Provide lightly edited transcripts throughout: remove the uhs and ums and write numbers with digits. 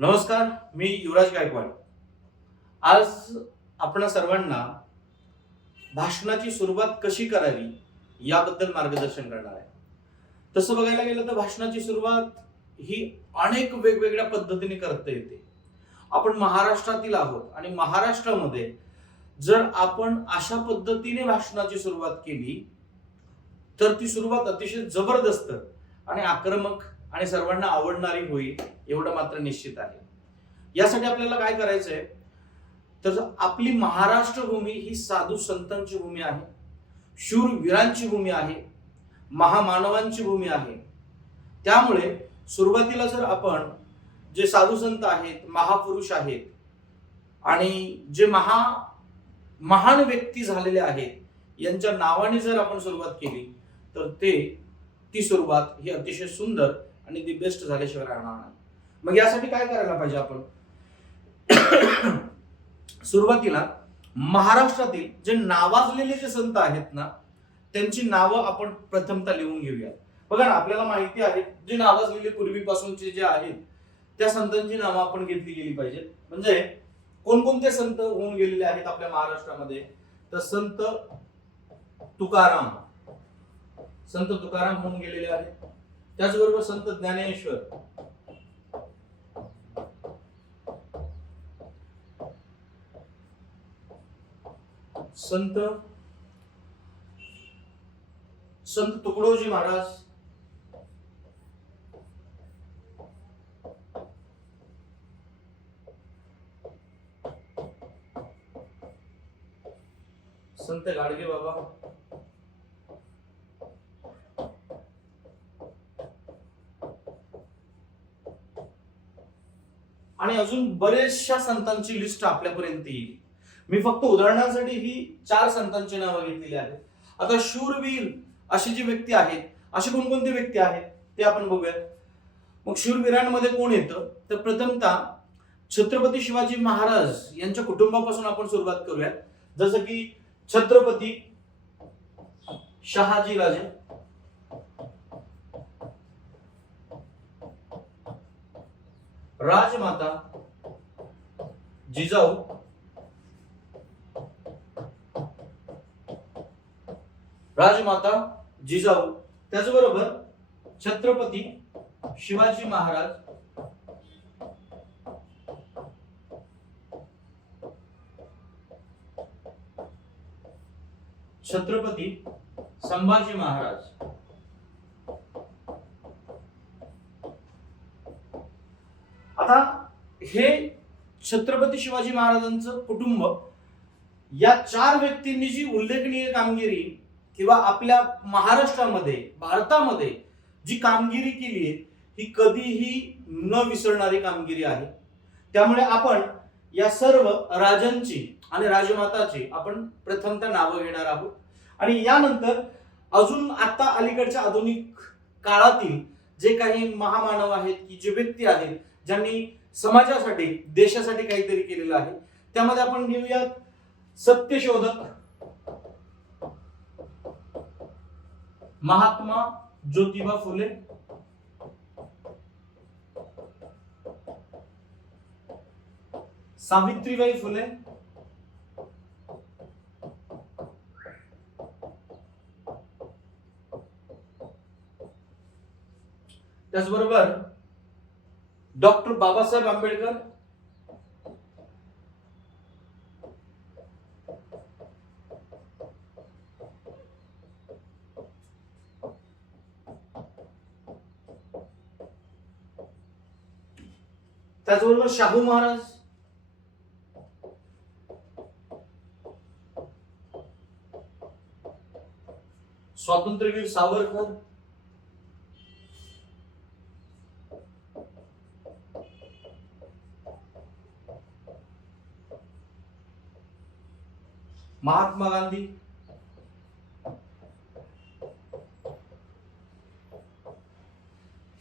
नमस्कार, मी युवराज गायकवाड. आज आपणा सर्वांना भाषणाची सुरुवात कशी करावी याबद्दल मार्गदर्शन करणार आहे. तसं बघायला गेलं तर भाषणाची सुरुवात ही अनेक वेगवेगळ्या पद्धतीने करता येते. आपण महाराष्ट्रातील आहोत आणि महाराष्ट्रामध्ये जर आपण अशा पद्धतीने भाषणाची सुरुवात केली तर ती सुरुवात अतिशय जबरदस्त आणि आक्रमक आणि सर्वांना आवडणारी होईल एवढं मात्र निश्चित आहे. यासाठी आपल्याला काय करायचंय, तर आपली महाराष्ट्र भूमी ही साधू संतांची भूमी आहे, शूर वीरांची भूमी आहे, महामानवांची भूमी आहे. त्यामुळे सुरुवातीला जर आपण जे साधू संत आहेत, महापुरुष आहेत आणि जे महान व्यक्ती झालेले आहेत यांच्या नावाने जर आपण सुरुवात केली तर ती सुरुवात ही अतिशय सुंदर आणि दी बेस्ट झाल्याशिवाय राहणार नाही. मग यासाठी काय करायला पाहिजे आपण? सुरुवातीला महाराष्ट्रातील जे नावाजलेले जे संत आहेत ना, त्यांची नावं आपण प्रथमतः लिहून घेऊया. बघा ना, आपल्याला माहिती आहे जे नावाजलेले पूर्वीपासूनचे जे आहेत त्या संतांची नावं आपण घेतली गेली पाहिजेत. म्हणजे कोणकोणते संत होऊन गेलेले आहेत आपल्या महाराष्ट्रामध्ये? तर संत तुकाराम होऊन गेलेले आहेत. त्याचबरोबर संत ज्ञानेश्वर, संत तुकडोजी महाराज, संत गाडगे बाबा, आणि अजून बरेचशा संतांची लिस्ट आपल्यापर्यंत येईल. मी फक्त उदाहरणासाठी ही 4 संतांची नावं घेतलेली आहेत. आता शूरवीर अशी जी व्यक्ती आहेत, अशी कोणकोणती व्यक्ती आहेत ते आपण बघूया. मग शूरवीरांमध्ये कोण येतं? तर प्रथमतः छत्रपती शिवाजी महाराज यांच्या कुटुंबापासून आपण सुरुवात करूया. जसं की छत्रपती शहाजी राजे, राजमाता जिजाऊ, त्याचबरोबर छत्रपती शिवाजी महाराज, छत्रपती संभाजी महाराज. आता हे छत्रपती शिवाजी महाराजांचं कुटुंब या 4 व्यक्तींनी जी उल्लेखनीय कामगिरी किंवा आपल्या महाराष्ट्रामध्ये, भारतामध्ये जी कामगिरी केली आहे ही कधीही न विसरणारी कामगिरी आहे. त्यामुळे आपण या सर्व राजांची आणि राजमाताची आपण प्रथमतः नावं घेणार आहोत. आणि यानंतर अजून आता अलीकडच्या आधुनिक काळातील जे काही महामानव आहेत की जे व्यक्ती आहेत ज्यांनी समाजासाठी, देशासाठी काहीतरी केलेलं आहे, त्यामध्ये आपण घेऊयात सत्यशोधक महात्मा ज्योतिबा फुले, सावित्रीबाई फुले, त्याचबरोबर डॉक्टर बाबासाहेब आंबेडकर, त्याचबरोबर शाहू महाराज, स्वातंत्र्यवीर सावरकर, महात्मा गांधी,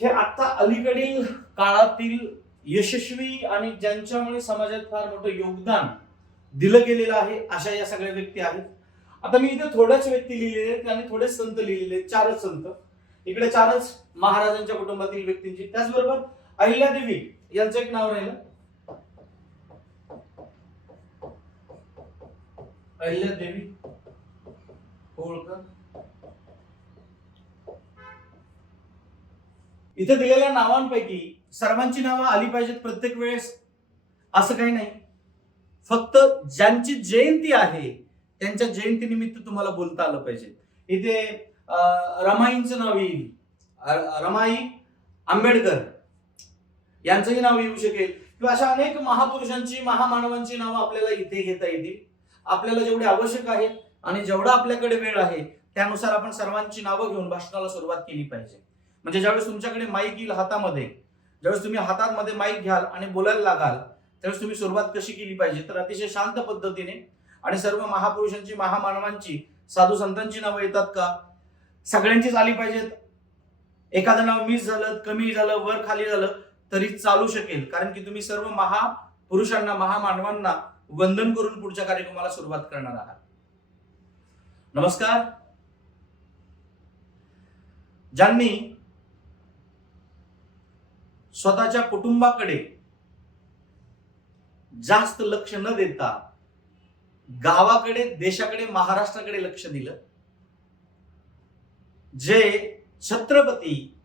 हे आता अलीकडील काळातील यशस्वी आणि ज्यांच्यामुळे समाजात फार मोठं योगदान दिलं गेलेलं आहे अशा या सगळ्या व्यक्ती आहेत. आता मी इथे थोड्याच व्यक्ती लिहिलेले आहेत आणि थोडेच संत लिहिलेले आहेत, 4च संत. इकडे 4च महाराजांच्या कुटुंबातील व्यक्तींची. त्याचबरोबर अहिल्यादेवी यांचं एक नाव राहिलं, अहिल्यादेवी होळकर. इथे दिलेल्या नावांपैकी सर्वांची नावं आली पाहिजेत प्रत्येक वेळेस असं काही नाही. फक्त ज्यांची जयंती आहे त्यांच्या जयंतीनिमित्त तुम्हाला बोलता आलं पाहिजे. इथे रमाईंचं नाव येईल, रमाई आंबेडकर यांचंही नाव येऊ शकेल, किंवा अशा अनेक महापुरुषांची महामानवांची नावं आपल्याला इथे घेता येतील. आपल्याला जेवढे आवश्यक आहेत आणि जेवढा आपल्याकडे वेळ आहे त्यानुसार आपण सर्वांची नावं घेऊन भाषणाला सुरुवात केली पाहिजे. म्हणजे ज्यावेळेस तुमच्याकडे माईक येईल हातामध्ये, ज्यावेळेस तुम्ही हातामध्ये माईक घ्याल आणि बोलायला लागाल त्यावेळेस तुम्ही सुरुवात कशी केली पाहिजे, तर अतिशय शांत पद्धतीने. आणि सर्व महापुरुषांची महामानवांची साधू संतांची नावं येतात का, सगळ्यांचीच आली पाहिजेत. एखादं नाव मिस झालं, कमी झालं, वर खाली झालं तरी चालू शकेल, कारण की तुम्ही सर्व महापुरुषांना महामानवांना वंदन करून पुढच्या कार्यक्रमाला सुरुवात करणार आहात. नमस्कार. ज्यांनी स्वतःच्या कुटुंबाकडे जास्त लक्ष न देता गावाकडे, देशाकडे, महाराष्ट्राकडे लक्ष दिलं, जे छत्रपती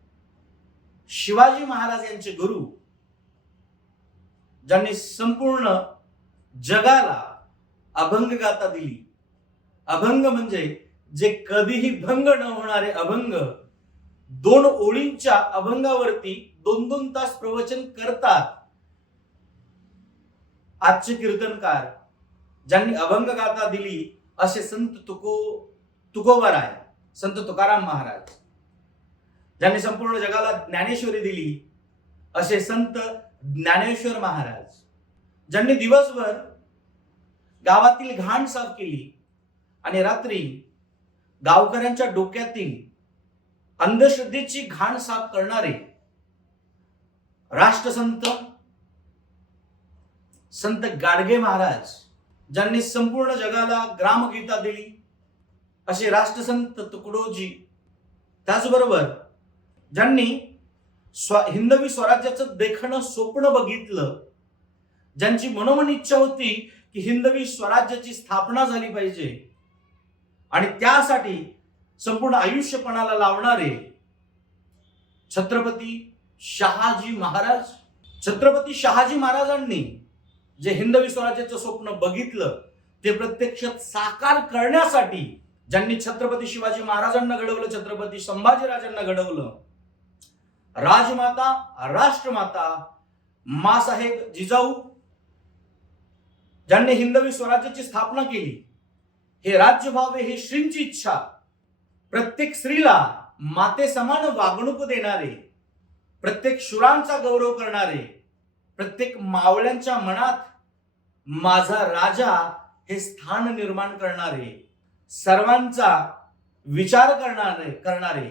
शिवाजी महाराज यांचे गुरु, ज्यांनी संपूर्ण जगाला अभंग गाथा दिली. अभंग म्हणजे जे कधीही भंग न होणारे अभंग. 2 ओळींच्या अभंगावरती 2-2 तास प्रवचन करतात आजचे कीर्तनकार. ज्यांनी अभंग गाथा दिली असे संत तुकोबाराय, संत तुकाराम महाराज. ज्यांनी संपूर्ण जगाला ज्ञानेश्वरी दिली असे संत ज्ञानेश्वर महाराज. ज्यांनी दिवसभर गावातील घाण साफ केली आणि रात्री गावकऱ्यांच्या डोक्यातील अंधश्रद्धेची घाण साफ करणारे राष्ट्रसंत संत गाडगे महाराज. ज्यांनी संपूर्ण जगाला ग्रामगीता दिली असे राष्ट्रसंत तुकडोजी. त्याचबरोबर ज्यांनी हिंदवी स्वराज्याचं देखणं स्वप्न बघितलं, ज्यांची मनोमन इच्छा होती की हिंदवी स्वराज्याची स्थापना झाली पाहिजे आणि त्यासाठी संपूर्ण आयुष्यपणाला लावणारे छत्रपती शहाजी महाराज. छत्रपती शहाजी महाराजांनी जे हिंदवी स्वराज्याचं स्वप्न बघितलं ते प्रत्यक्षात साकार करण्यासाठी ज्यांनी छत्रपती शिवाजी महाराजांना घडवलं, छत्रपती संभाजीराजांना घडवलं, राजमाता, राष्ट्रमाता मासाहेब जिजाऊ ज्यांनी हिंदवी स्वराज्याची स्थापना केली. हे राज्य व्हावे ही श्रींची इच्छा. प्रत्येक स्त्रीला माते समान वागणूक देणारे, प्रत्येक शूरांचा गौरव करणारे, प्रत्येक मावळ्यांच्या मनात माझा राजा हे स्थान निर्माण करणारे, सर्वांचा विचार करणारे,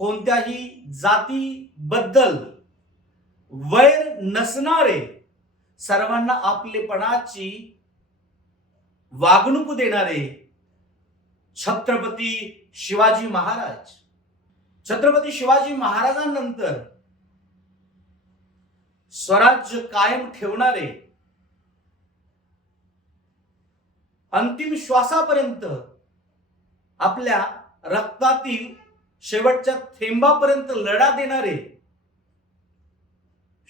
कोणत्याही जातीबद्दल वैर नसणारे, सर्वांना आपलेपणाची वागणूक देणारे छत्रपती शिवाजी महाराज. छत्रपती शिवाजी महाराजांनंतर स्वराज्य कायम ठेवणारे, अंतिम श्वासापर्यंत आपल्या रक्तातील शेवटच्या थेंबापर्यंत लढा देणारे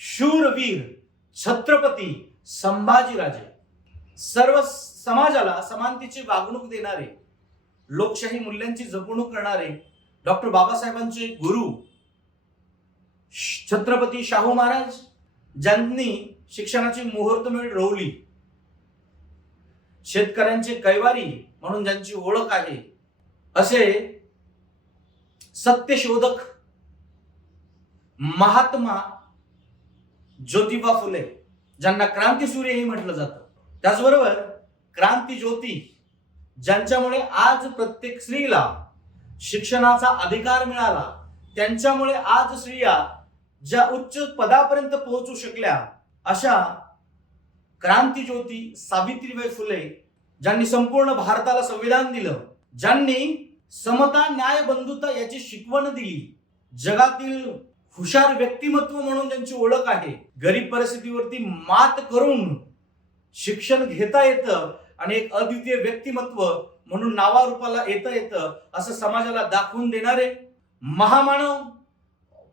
शूरवीर छत्रपती संभाजीराजे. सर्व समाजाला समानतेची वागणूक देणारे, लोकशाही मूल्यांची जपणूक करणारे डॉक्टर बाबासाहेबांचे गुरु छत्रपती शाहू महाराज, ज्यांनी शिक्षणाची मुहूर्तमेढ रोवली, शेतकऱ्यांचे कैवारी म्हणून ज्यांची ओळख आहे, असे सत्यशोधक महात्मा ज्योतिबा फुले, ज्यांना क्रांतीसूर्यही म्हटलं जातं. त्याचबरोबर क्रांती ज्योती, ज्यांच्यामुळे आज प्रत्येक स्त्रीला शिक्षणाचा अधिकार मिळाला, त्यांच्यामुळे आज स्त्रिया ज्या उच्च पदापर्यंत पोहोचू शकल्या, अशा क्रांती ज्योती सावित्रीबाई फुले, ज्यांनी संपूर्ण भारताला संविधान दिलं, ज्यांनी समता न्याय बंधुता याची शिकवण दिली, जगातील हुशार व्यक्तिमत्व म्हणून त्यांची ओळख आहे. गरीब परिस्थितीवरती मात करून शिक्षण घेता येतं आणि एक अद्वितीय व्यक्तिमत्व म्हणून नावारूपाला येतं असं समाजाला दाखवून देणारे महामानव,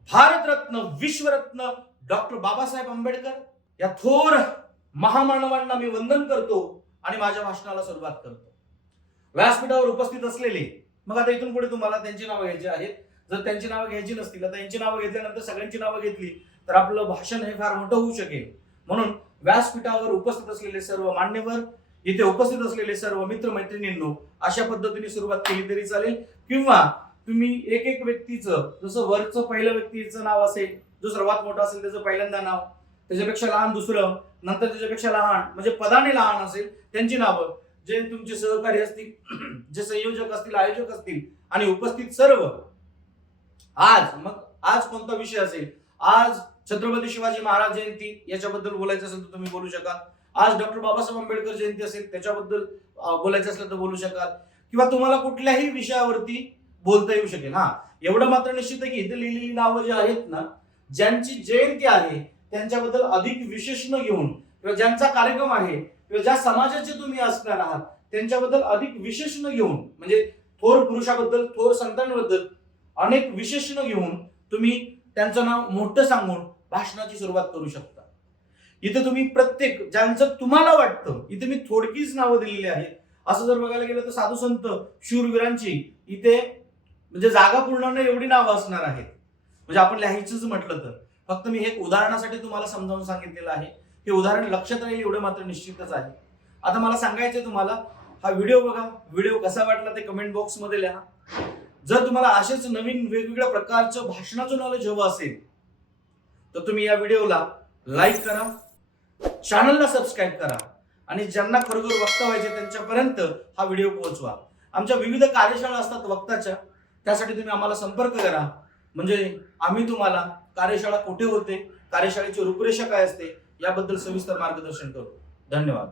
भारतरत्न, विश्वरत्न डॉक्टर बाबासाहेब आंबेडकर या थोर महामानवांना मी वंदन करतो आणि माझ्या भाषणाला सुरुवात करतो. व्यासपीठावर उपस्थित असलेले, मग आता इथून पुढे तुम्हाला त्यांची नावं घ्यायची आहेत. जर त्यांची नावं घ्यायची नसतील, आता यांची नावं घेतल्यानंतर सगळ्यांची नावं घेतली तर आपलं भाषण हे फार मोठं होऊ शकेल. म्हणून व्यासपीठावर उपस्थित असलेले सर्व मान्यवर, इथे उपस्थित असलेले सर्व मित्र मैत्रिणींनो, अशा पद्धतीने सुरुवात केली तरी चालेल. किंवा तुम्ही एक एक व्यक्तीचं, जसं वरचं पहिलं व्यक्तीचं नाव असेल, जो सर्वात मोठा असेल त्याचं पहिल्यांदा नाव, त्याच्यापेक्षा लहान दुसरं, नंतर त्याच्यापेक्षा लहान म्हणजे पदाने लहान असेल त्यांची नावं, जे तुमचे सहकारी असतील, जे संयोजक असतील, आयोजक असतील आणि उपस्थित सर्व. आज कोणता विषय असेल, आज छत्रपती शिवाजी महाराज जयंती याच्याबद्दल बोलायचं असेल तर तुम्ही बोलू शकाल. आज डॉक्टर बाबासाहेब आंबेडकर जयंती असेल त्याच्याबद्दल बोलायचं असलं तर बोलू शकाल. किंवा तुम्हाला कुठल्याही विषयावरती बोलता येऊ शकेल. एवढं मात्र निश्चित आहे की इथे लिहिलेली नावं जी आहेत ना, ज्यांची जयंती आहे त्यांच्याबद्दल अधिक विशेषण घेऊन, किंवा ज्यांचा कार्यक्रम आहे किंवा ज्या समाजाचे तुम्ही असणार आहात त्यांच्याबद्दल अधिक विशेषण घेऊन, म्हणजे थोर पुरुषाबद्दल, थोर संतांबद्दल अनेक विशेषण घेऊन तुम्ही त्यांचं नाव मोठं सांगून भाषणाची सुरुवात करू शकता. इथे तुम्ही प्रत्येक ज्यांचं तुम्हाला वाटतं, इथे मी थोडकीच नावं दिलेली आहेत. असं जर बघायला गेलं तर साधू संत शूरवीरांची इथे म्हणजे जागा पूर्ण एवढी नावं असणार आहेत. म्हणजे आपण लिहायचंच म्हटलं तर फक्त मी हे उदाहरणासाठी तुम्हाला समजावून सांगितलेलं आहे. हे उदाहरण लक्षात राहील एवढं मात्र निश्चितच आहे. आता मला सांगायचंय तुम्हाला, हा व्हिडिओ बघा, व्हिडिओ कसा वाटला ते कमेंट बॉक्स मध्ये लिहा. जर तुम्हाला असेच नवीन वेगवेगळ्या प्रकारचं भाषणाचं नॉलेज हवं असेल तर तुम्ही या व्हिडिओला लाईक करा, चॅनलला सबस्क्राईब करा आणि ज्यांना खरोखर वक्ता व्हायचे त्यांच्यापर्यंत हा व्हिडिओ पोहोचवा. आमच्या विविध कार्यशाळा असतात वक्ताच्या, त्यासाठी तुम्ही आम्हाला संपर्क करा. म्हणजे आम्ही तुम्हाला कार्यशाळा कुठे होते, कार्यशाळेची रूपरेषा काय असते याबद्दल सविस्तर मार्गदर्शन करू. धन्यवाद.